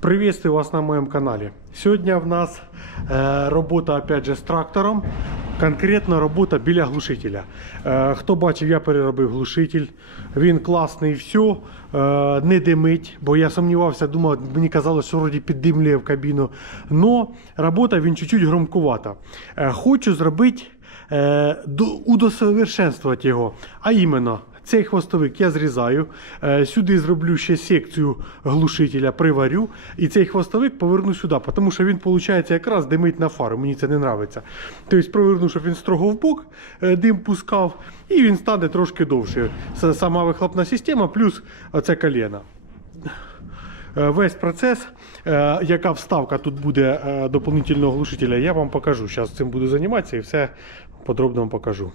Приветствую вас на моем канале. Сегодня в нас е, робота опять же з трактором. Конкретно робота біля глушителя. Е, хто бачив, я переробив глушитель. Він класний, все, е, не димить, бо я сумнівався, думав, мені казалось, що вроді піддимлює в кабіну. Но робота він чуть-чуть громкувата. Е, хочу зробити, е, удосовершенствувати його. А іменно, цей хвостовик я зрізаю. е, Сюди зроблю ще секцію глушителя, приварю. І цей хвостовик поверну сюди, тому що він, виходить, якраз димить на фару. Мені це не подобається. Тобто проверну, щоб він строго в бок е, дим пускав, і він стане трошки довше. Сама вихлопна система, плюс оце коліна. Е, Весь процес, е, яка вставка тут буде е, доповнительного глушителя, я вам покажу. Зараз цим буду займатися і все подробно вам покажу.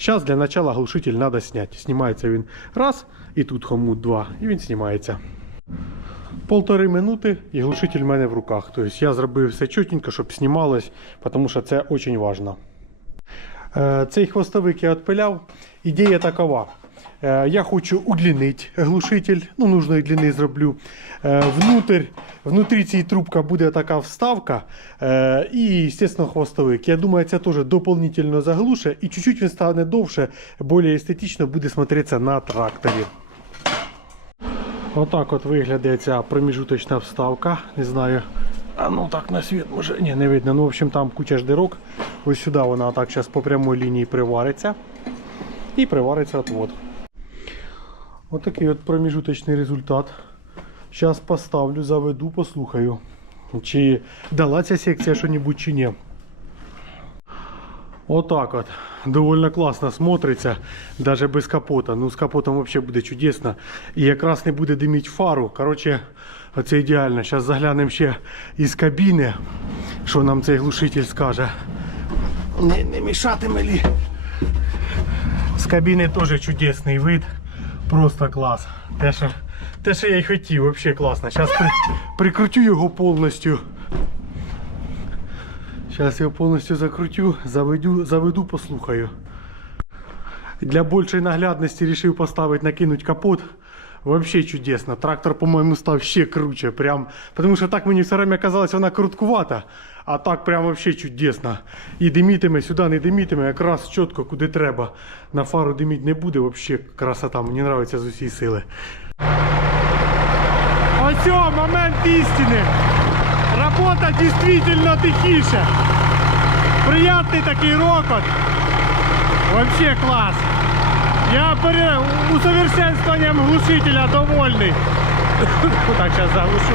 Зараз для начала глушитель треба зняти. Знімається він раз, і тут хомут два, і він знімається. Полтори минути і глушитель в мене в руках. Тобто я зробив все чотенько, щоб знімалось, тому що це дуже важливо. Цей хвостовик я відпиляв. Ідея такова. Е, Я хочу удлінити глушитель, ну, нужної длини зроблю. Е, Внутрь, внутрі цієї трубка буде така вставка е, і, звісно, хвостовик. Я думаю, це теж дополнительно заглуше і чуть-чуть він стане довше, більш естетично буде смотреться на тракторі. Отак от виглядає ця проміжуточна вставка. Не знаю. А ну так на світ може. Ні, не видно. Ну, в общем, там куча ж дирок. Ось сюди вона так зараз по прямій лінії привариться. І привариться отвод. Отакий от проміжуточний результат. Зараз поставлю, заведу, послухаю. Чи дала ця секція що-небудь чи ні. Отак от. Довольно класно смотриться, даже без капота. Ну, з капотом взагалі буде чудесно. І якраз не буде диміть фару. Коротше, це ідеально. Зараз заглянемо ще із кабіни, що нам цей глушитель скаже. Не, не мішатиме лі. З кабіни теж чудесний вид. Просто клас. Те, що, те, що я й хотів, взагалі класно. Зараз при, прикрутю його повністю. Зараз його повністю закрутю, заведу, заведу, послухаю. Для більшої наглядності вирішив поставити, накинути капот. Вообще чудесно. Трактор, по-моєму, став ще круче. Прям, тому що так мені все время казалось, вона круткувата. А так прям вообще чудесно. І димітиме, сюди не димітиме, якраз чітко куди треба. На фару диміть не буде, вообще красота. Мені подобається з усієї сили. Ось момент істини. Робота дійсно тихіше. Приятний такий рокот. Вообще клас. Я усовершенствованием глушителя довольный. Так, сейчас заглушу.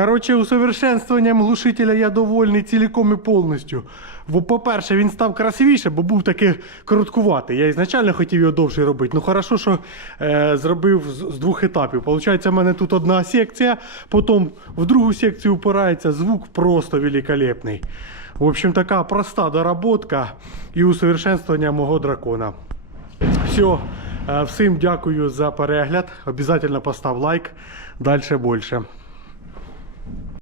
Короче, усовершенствуванням глушителя я довольний цілком і повністю. Бо, по-перше, він став красивіше, бо був такий короткуватий. Я ізначально хотів його довше робити. Ну хорошо, що е, зробив з, з двох етапів. Получається, в мене тут одна секція, потім в другу секцію впирається звук просто великолепний. В общем, така проста доработка і усовершенствування мого дракона. Все, всім дякую за перегляд. Обязательно постав лайк. Дальше більше.